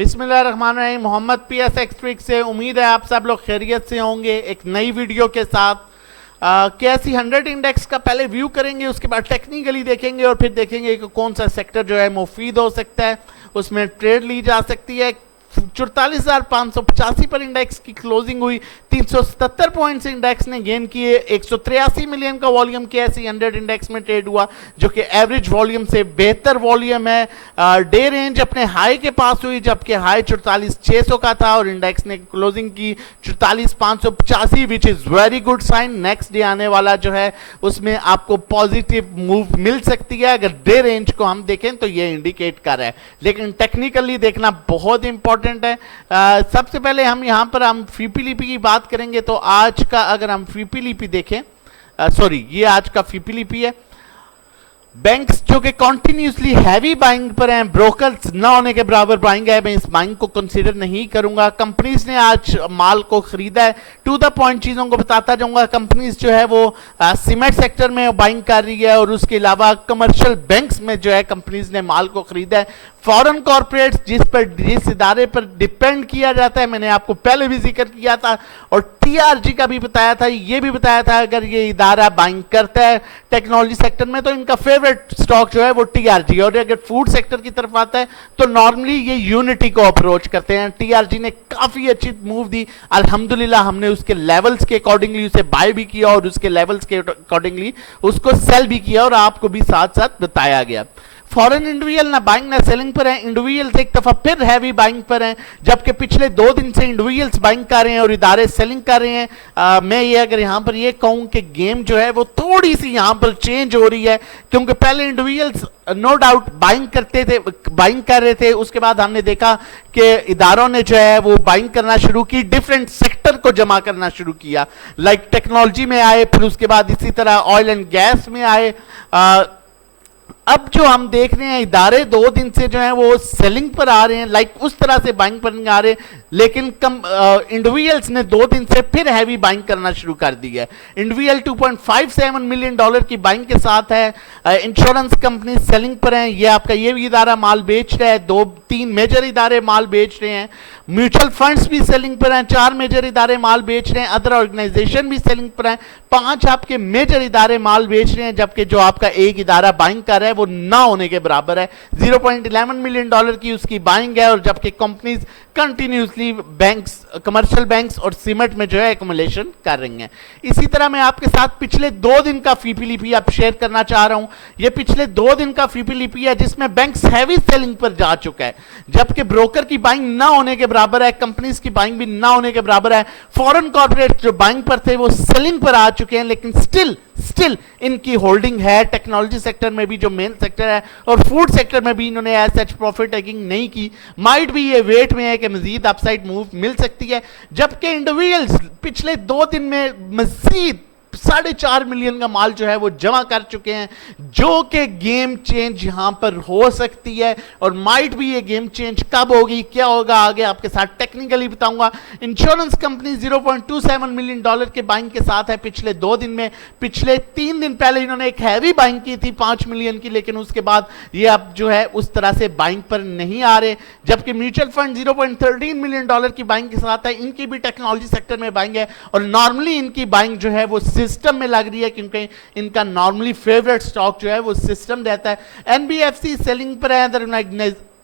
बिस्मिल्लाहिर्रहमानिर्रहीम। Mohammad PSX trick से उम्मीद है आप सब लोग खैरियत से होंगे। एक नई वीडियो के साथ KSE 100 इंडेक्स का पहले व्यू करेंगे, उसके बाद टेक्निकली देखेंगे और फिर देखेंगे कि कौन सा सेक्टर जो है मुफीद हो सकता है, उसमें ट्रेड ली जा सकती है। 44,585 पर इंडेक्स की क्लोजिंग हुई। 377 पॉइंट्स इंडेक्स ने गेन किए। 183 मिलियन का वॉल्यूम KSE 100 इंडेक्स में ट्रेड हुआ, जो कि एवरेज वॉल्यूम से बेहतर वॉल्यूम है। डे रेंज अपने हाई के पास हुई, जबकि हाई 44,600 का था और इंडेक्स ने क्लोजिंग की 44,585, which is very good sign. Next day आने वाला जो है उसमें आपको पॉजिटिव मूव मिल सकती है। अगर डे रेंज को हम देखें तो ये इंडिकेट कर रहा है, लेकिन टेक्निकली देखना बहुत इंपॉर्टेंट है। सबसे पहले हम यहां पर फीपीलीपी की बात करेंगे तो आज का अगर हम फीपीलीपी देखें, सॉरी ये आज का फीपीलीपी है। बैंक्स जो कि कॉन्टिन्यूसली हैवी बाइंग पर हैं, ब्रोकर्स ना होने के बराबर बाइंग है, मैं इस बाइंग को कंसीडर नहीं करूंगा। कंपनीज ने आज माल को खरीदा है। टू द पॉइंट चीजों को बताता जाऊंगा। कंपनीज जो है वो सीमेंट सेक्टर में बाइंग कर रही है और उसके अलावा कमर्शियल बैंक्स में जो है कंपनीज ने माल को खरीदा है। फॉरेन कॉर्पोरेट्स जिस इदारे पर डिपेंड किया जाता है, मैंने आपको पहले भी जिक्र किया था और TRG का भी बताया था, ये भी बताया था, अगर ये इदारा बाइंग करता है टेक्नोलॉजी सेक्टर में तो इनका फेवरेट स्टॉक जो है वो TRG, और अगर फूड सेक्टर की तरफ आता है तो नॉर्मली ये यूनिटी को अप्रोच करते हैं। TRG ने काफी अच्छी मूव दी, अल्हम्दुलिल्लाह हमने उसके लेवल्स के अकॉर्डिंगली उसे बाय भी किया और उसके लेवल्स के अकॉर्डिंगली उसको सेल भी किया और आपको भी साथ साथ बताया गया। फॉरेन इंडिविजुअल ना बाइंग ना सेलिंग पर है, इंडिविजुअल्स एक दफा फिर हैवी बाइंग पर हैं, जबकि पिछले 2 दिन से इंडिविजुअल्स बाइंग कर रहे हैं और इदारे सेलिंग कर रहे हैं। मैं ये अगर यहाँ पर ये कहूँ कि गेम जो है वो थोड़ी सी यहाँ पर चेंज हो रही है, क्योंकि पहले इंडिविजुअल्स नो डाउट बाइंग करते थे, बाइंग कर रहे थे, उसके बाद हमने देखा कि इदारों ने जो है वो बाइंग करना शुरू की, डिफरेंट सेक्टर को जमा करना शुरू किया, लाइक टेक्नोलॉजी में आए, फिर उसके बाद इसी तरह ऑयल एंड गैस में आए। अब जो हम देख रहे हैं इदारे 2 दिन से जो है वो सेलिंग पर आ रहे हैं, लाइक उस तरह से बाइंग पर नहीं आ रहे, लेकिन इंडिविजुअल्स ने 2 दिन से फिर हैवी बाइंग करना शुरू कर दी है। इंडिविजुअल $2.57 मिलियन की बाइंग के साथ है। इंश्योरेंस कंपनी सेलिंग पर हैं, ये आपका ये भी इदारा माल बेच रहा है, 2-3 मेजर इदारे माल बेच रहे हैं। म्यूचुअल फंड्स भी सेलिंग पर हैं, 4 मेजर इदारे माल बेच रहे हैं। अदर ऑर्गेनाइजेशन भी सेलिंग पर हैं, 5 आपके मेजर इदारे माल बेच रहे हैं, जबकि जो आपका एक इदारा बाइंग कर रहा है वो ना होने के बराबर है। $0.11 मिलियन की उसकी बाइंग है, और जबकि companies continuously banks, commercial banks और सीमेंट में जो है एक्युमुलेशन कर रही हैं। इसी तरह मैं आपके साथ पिछले 2 दिन का फीपीलीपी आप शेयर करना चाह रहा हूं। ये पिछले 2 दिन का फीपीलीपी है जिसमें बैंक्स हैवी सेलिंग पर जा चुका है, जबकि ब्रोकर की बाइंग ना होने के बराबर है, कंपनीज की बाइंग भी ना होने के बराबर है। फॉरेन कॉर्पोरेट जो बाइंग पर थे वो सेलिंग पर आ चुके हैं, लेकिन स्टिल इनकी होल्डिंग है। टेक्नोलॉजी सेक्टर में भी जो मेन सेक्टर है और फूड सेक्टर में भी इन्होंने एज सच प्रॉफिट टेकिंग नहीं की। माइट भी ये वेट में है कि मजीद अपसाइड मूव मिल सकती है, जबकि इंडिविजुअल्स पिछले 2 दिन में मजीद 4.5 मिलियन का माल जो है वो जमा कर चुके हैं, जो कि गेम चेंज यहां पर हो सकती है। और माइट भी ये गेम चेंज कब होगी, क्या होगा, आगे आपके साथ टेक्निकली बताऊंगा। इंश्योरेंस कंपनी $0.27 मिलियन के बाइंग के साथ है पिछले 2 दिन में। पिछले 3 दिन पहले इन्होंने एक हैवी बाइंग की थी 5 मिलियन की, लेकिन उसके बाद ये अब जो है उस तरह से बाइंग पर नहीं आ रहे। जबकि म्यूचुअल फंड $0.13 मिलियन की बाइंग के साथ है, इनकी भी टेक्नोलॉजी सेक्टर में बाइंग है, और नॉर्मली इनकी बाइंग जो है वो सिस्टम में लग रही है, क्योंकि इनका नॉर्मली फेवरेट स्टॉक जो है वो सिस्टम रहता है। NBFC सेलिंग पर है,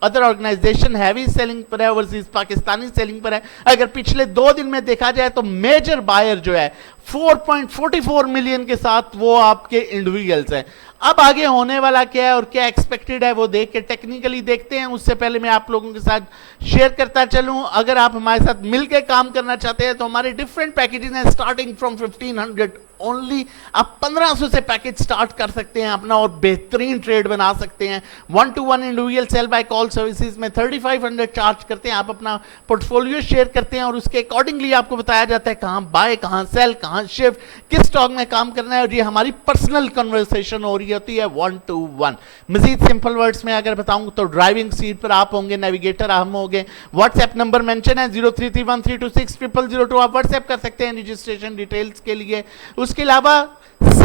अदर ऑर्गेनाइजेशन हैवी सेलिंग पर है, ओवरसीज पाकिस्तानी सेलिंग पर है। अगर पिछले 2 दिन में देखा जाए तो मेजर बायर जो है 4.44 मिलियन के साथ वो आपके इंडिविजुअल्स हैं। अब आगे होने वाला क्या है और क्या एक्सपेक्टेड है वो देख के टेक्निकली देखते हैं। उससे पहले मैं आप लोगों के साथ शेयर करता चलूं, अगर आप हमारे साथ मिलकर काम करना चाहते हैं तो हमारे डिफरेंट पैकेजेस हैं, स्टार्टिंग फ्रॉम 1500 ओनली। आप 1500 से पैकेज स्टार्ट कर सकते हैं अपना और बेहतरीन ट्रेड बना सकते हैं। 1-to-1 individual sale by call services में 3500 चार्ज करते हैं। आप अपना पोर्टफोलियो शेयर करते हैं और उसके अकॉर्डिंगली आपको बताया जाता है कहां बाय, कहां सेल, कहां शिफ्ट, किस स्टॉक में काम करना है, और ये हमारी पर्सनल कन्वर्सेशन हो रही होती है 1-to-1। मजीद सिंपल वर्ड्स में अगर बताऊं तो ड्राइविंग सीट पर आप होंगे, नेविगेटर हम होंगे। व्हाट्सएप नंबर मेंशन है 0331326002, आप व्हाट्सएप कर सकते हैं रजिस्ट्रेशन डिटेल्स के लिए। उसके अलावा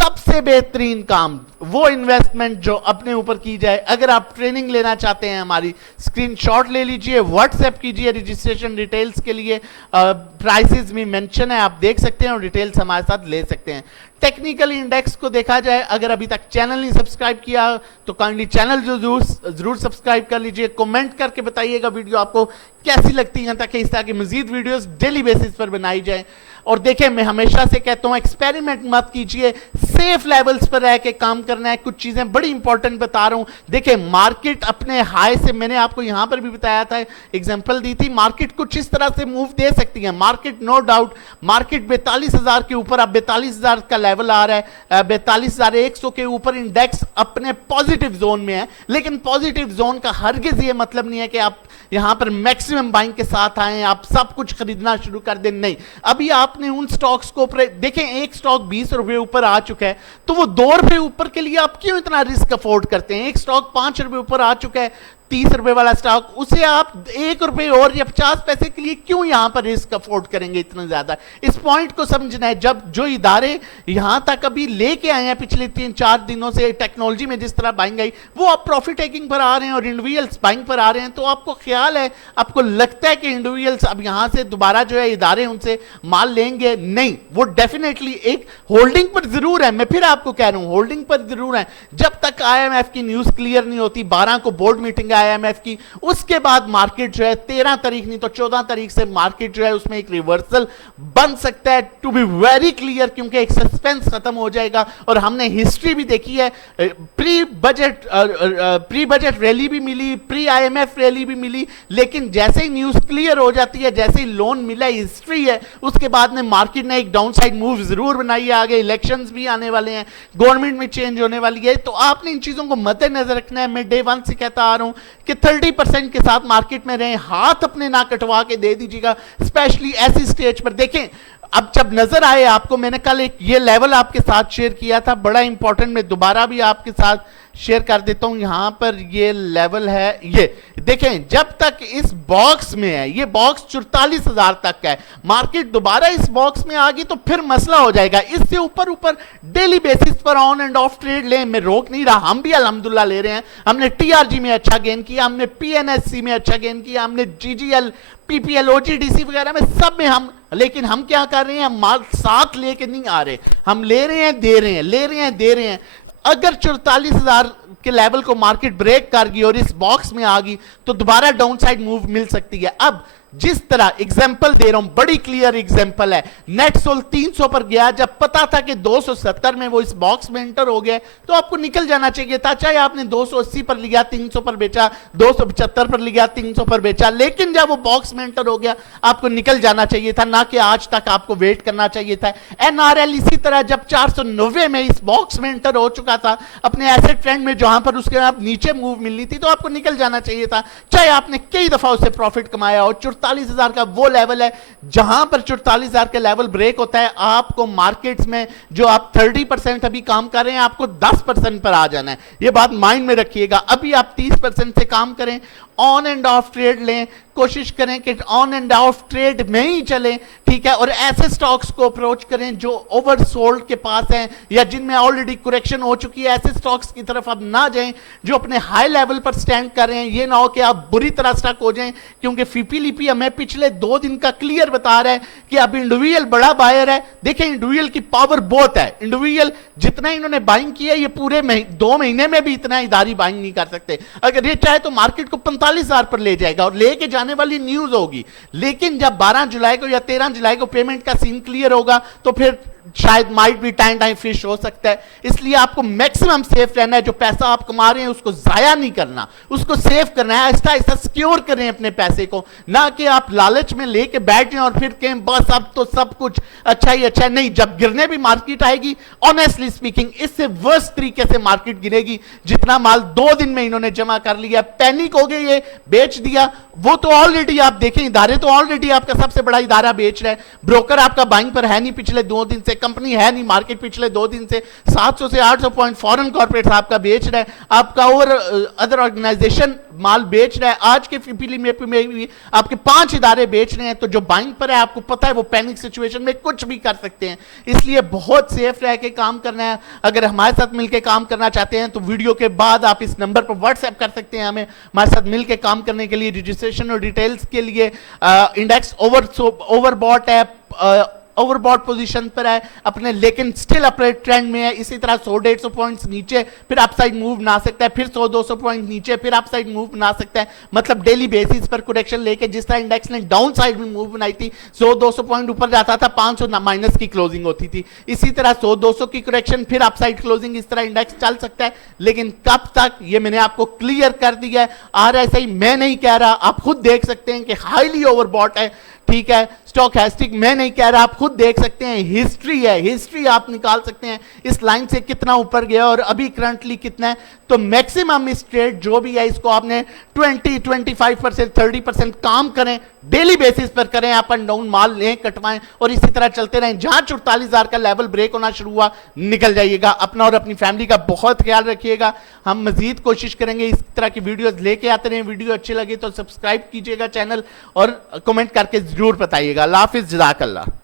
सबसे बेहतरीन काम वो इन्वेस्टमेंट जो अपने ऊपर की जाए। अगर आप ट्रेनिंग लेना चाहते हैं हमारी, स्क्रीनशॉट ले लीजिए, व्हाट्सएप कीजिए, रजिस्ट्रेशन डिटेल्स के लिए प्राइसेस में मेंशन है, आप देख सकते हैं और डिटेल्स हमारे साथ ले सकते हैं। टेक्निकल इंडेक्स को देखा जाए, अगर अभी तक चैनल नहीं सब्सक्राइब किया तो काइंडली चैनल जरूर सब्सक्राइब कर लीजिए। कमेंट करके बताइएगा वीडियो आपको कैसी लगती है, ताकि इस तरह की मजीद वीडियोस डेली बेसिस पर बनाई जाए। और देखें, मैं हमेशा से कहता हूं एक्सपेरिमेंट मत कीजिए, सेफ लेवल्स पर रह के काम करना है। कुछ चीजें बड़ी इंपॉर्टेंट बता रहा हूं। देखिए, मार्केट अपने हाई से, मैंने आपको यहां पर भी बताया था, एग्जांपल दी थी, मार्केट कुछ इस तरह से मूव दे सकती है। मार्केट नो डाउट, मार्केट 42,000 के ऊपर, अब 42,000 का लेवल आ रहा है, 42,100 के ऊपर इंडेक्स अपने पॉजिटिव जोन में है। लेकिन पॉजिटिव जोन का हरगिज ये मतलब नहीं है कि आप यहां पर मैक्सिमम बाइंग के साथ आए, आप सब कुछ खरीदना शुरू कर दें। नहीं, अभी आपने उन स्टॉक्स को देखें, एक स्टॉक 20 रुपए ऊपर आ चुका है, तो वो 2 रुपए ऊपर के लिए आप क्यों इतना रिस्क अफोर्ड करते हैं? एक स्टॉक 5 रुपए ऊपर आ चुका है, 30 रुपए वाला स्टॉक, उसे आप 1 रुपए और या 50 पैसे के लिए क्यों यहां पर रिस्क अफोर्ड करेंगे इतना ज्यादा? इस पॉइंट को समझना है। जब जो इदारे यहां तक अभी लेके आए हैं पिछले 3-4 दिनों से, टेक्नोलॉजी में जिस तरह बाइंग आई, वो आप प्रॉफिट टेकिंग पर आ रहे हैं और इंडिविजुअल्स बाइंग पर आ रहे हैं, तो आपको ख्याल है, आपको लगता है कि इंडिविजुअल्स अब यहां से दोबारा जो है इदारे उनसे माल लेंगे? नहीं, वो डेफिनेटली एक होल्डिंग पर जरूर है। मैं फिर आपको कह रहा हूं, होल्डिंग पर जरूर है। जब तक IMF की न्यूज क्लियर नहीं होती, 12 को बोर्ड मीटिंग IMF की, उसके बाद मार्केट जो है 13 तारीख नहीं तो 14 तारीख से मार्केट जो है उसमें एक रिवर्सल बन सकता है, टू बी वेरी क्लियर, क्योंकि एक सस्पेंस खत्म हो जाएगा। और हमने हिस्ट्री भी देखी है, प्री बजट रैली भी मिली, प्री IMF रैली भी मिली, लेकिन जैसे ही न्यूज क्लियर हो जाती है, जैसे ही लोन मिला, हिस्ट्री है, उसके बाद में मार्केट ने एक डाउन साइड मूव जरूर बनाई है। आगे इलेक्शंस भी आने वाले हैं, गवर्नमेंट में चेंज होने वाली है, तो आपने इन चीजों को मद्देनजर रखना है। मैं डे 1 से कहता आ रहा हूं कि 30% के साथ मार्केट में रहें, हाथ अपने ना कटवा के दे दीजिएगा, स्पेशली ऐसी स्टेज पर। देखें, अब जब नजर आए आपको, मैंने कल एक ये लेवल आपके साथ शेयर किया था, बड़ा इंपॉर्टेंट, मैं दोबारा भी आपके साथ शेयर कर देता हूं। यहां पर ये लेवल है, ये देखें, जब तक इस बॉक्स में है, ये बॉक्स 44,000 तक का है, मार्केट दोबारा इस बॉक्स में आ गई तो फिर मसला हो जाएगा। इससे ऊपर ऊपर डेली बेसिस पर ऑन एंड ऑफ ट्रेड लें, मैं रोक नहीं रहा, हम भी अल्हम्दुलिल्लाह ले रहे हैं। हमने TRG में अच्छा गेन किया, हमने PNSC में अच्छा गेन किया, हमने GGL, PPL, OGDC वगैरह में, सब में हम, लेकिन हम क्या कर रहे हैं, हम माल साथ लेके नहीं आ रहे, हम ले रहे हैं, दे रहे हैं, ले रहे हैं, दे रहे हैं। अगर 44,000 के लेवल को मार्केट ब्रेक कर गई और इस बॉक्स में आ गई तो दोबारा डाउनसाइड मूव मिल सकती है। अब जिस तरह एग्जांपल दे रहा हूं, बड़ी क्लियर एग्जांपल है, नेट सोल 300 पर गया, जब पता था कि 270 में वो इस बॉक्स में एंटर हो गया, तो आपको निकल जाना चाहिए था। चाहे आपने 280 पर लिया, 300 पर बेचा, 275 पर लिया, 300 पर बेचा, लेकिन जब वो बॉक्स में एंटर हो गया आपको निकल जाना चाहिए था, ना कि आज तक आपको वेट करना चाहिए था। NRL इसी तरह जब 490 में इस बॉक्स में एंटर हो चुका था अपने एसेट ट्रेंड में, जहां पर उसके आप नीचे मूव मिलनी थी, तो आपको निकल जाना चाहिए था, चाहे आपने कई दफा उससे प्रॉफिट कमाया हो। 44,000 का वो लेवल है जहां पर 44,000 का लेवल ब्रेक होता है, आपको मार्केट्स में जो आप 30% अभी काम कर रहे हैं, आपको 10% पर आ जाना है। ये बात माइंड में रखिएगा। अभी आप 30% से काम करें, ऑन एंड ऑफ ट्रेड लें, कोशिश करें कि ऑन एंड ऑफ ट्रेड में ही चलें, ठीक है, और ऐसे स्टॉक्स को अप्रोच करें जो ओवरसोल्ड के पास हैं या जिनमें ऑलरेडी करेक्शन हो चुकी है। ऐसे स्टॉक्स की तरफ अब ना जाएं जो अपने हाई लेवल पर स्टैंड कर रहे हैं। ये ना हो कि आप बुरी तरह स्टक हो जाएं, क्योंकि FIPI-LIPI हमें पिछले 2 दिन का क्लियर बता रहा है कि अब इंडिविजुअल बड़ा बायर है। देखें, इंडिविजुअल की पावर बहुत है, इंडिविजुअल जितना इन्होंने बाइंग किया, ये पूरे 2 महीने में भी इतना इदारी बाइंग नहीं कर सकते। अगर ये चाहे तो मार्केट को 45,000 पर ले जाएगा और लेके जाने वाली न्यूज होगी, लेकिन जब 12 जुलाई को या 13 जुलाई को पेमेंट का सीन क्लियर होगा तो फिर शायद माइट भी टाइम फिश हो सकता है। इसलिए आपको मैक्सिमम सेफ रहना है। जो पैसा आप कमा रहे हैं उसको जाया नहीं करना, उसको सेव करना है, ऐसा ऐसा सिक्योर करें अपने पैसे को, ना कि आप लालच में लेके बैठ जाएं और फिर कहें बस अब तो सब कुछ अच्छा ही अच्छा है। नहीं, जब गिरने भी मार्केट आएगी, ऑनेस्टली स्पीकिंग इससे वर्स तरीके से मार्केट गिरेगी। जितना माल 2 दिन में इन्होंने जमा कर लिया, पैनिक हो गए, ये बेच दिया, वो तो ऑलरेडी आप देखें, इदारे तो ऑलरेडी आपका सबसे बड़ा इदारा बेच रहा है, ब्रोकर आपका बाइंग पर है नहीं पिछले 2 दिन से, कंपनी है नहीं मार्केट पिछले 2 दिन से 700 से 800 पॉइंट फॉरेन कॉर्पोरेट आपका बेच रहा है, आपका और अदर ऑर्गेनाइजेशन माल बेच रहा है। आज के पीपीली में भी आपके 5 इदारे बेच रहे हैं, तो जो बाइंग पर है आपको पता है वो पैनिक सिचुएशन में कुछ भी कर सकते हैं, इसलिए बहुत सेफ रह के काम करना है। अगर हमारे साथ मिलकर काम करना चाहते हैं तो वीडियो के बाद आप इस नंबर पर व्हाट्सएप कर सकते हैं हमें, हमारे साथ मिलकर काम करने के लिए। रजिस्ट्रेशन और डिटेल्स के लिए इंडेक्स ओवरबॉट है, ओवरबॉट पोजीशन पर है अपने, लेकिन स्टिल अपने ट्रेंड में है। इसी तरह 100-150 पॉइंट्स नीचे फिर अपसाइड मूव बना सकता है, फिर 100-200 पॉइंट नीचे फिर अपसाइड मूव बना सकता है। मतलब डेली बेसिस पर करेक्शन लेके, जिस तरह इंडेक्स ने डाउन साइड में मूव बनाई थी, 100-200 पॉइंट ऊपर जाता था, 500 माइनस की क्लोजिंग होती थी। इसी तरह 100-200 की करेक्शन फिर अपसाइड क्लोजिंग, इस तरह इंडेक्स चल सकता है। लेकिन कब तक, ये मैंने आपको क्लियर कर दिया है। RSI मैं नहीं कह रहा, आप खुद देख सकते हैं कि हाईली ओवरबॉट है, ठीक है। स्टोकैस्टिक मैं नहीं कह रहा, आप खुद देख सकते हैं। हिस्ट्री है, हिस्ट्री आप निकाल सकते हैं इस लाइन से कितना ऊपर गया और अभी करंटली कितना है। तो मैक्सिमम इस ट्रेड जो भी है इसको आपने 20-25%, 30% काम करें, डेली बेसिस पर करें, अप एंड डाउन माल लें, कटवाएं और इसी तरह चलते रहें। जहां 44,000 का लेवल ब्रेक होना शुरू हुआ निकल जाइएगा। अपना और अपनी फैमिली का बहुत ख्याल रखिएगा। हम मजीद कोशिश करेंगे इस तरह की वीडियोस लेके आते रहें। वीडियो अच्छी लगी तो सब्सक्राइब कीजिएगा चैनल और कमेंट करके जरूर बताइएगा। अल्लाह हाफिज़, जज़ाकल्लाह।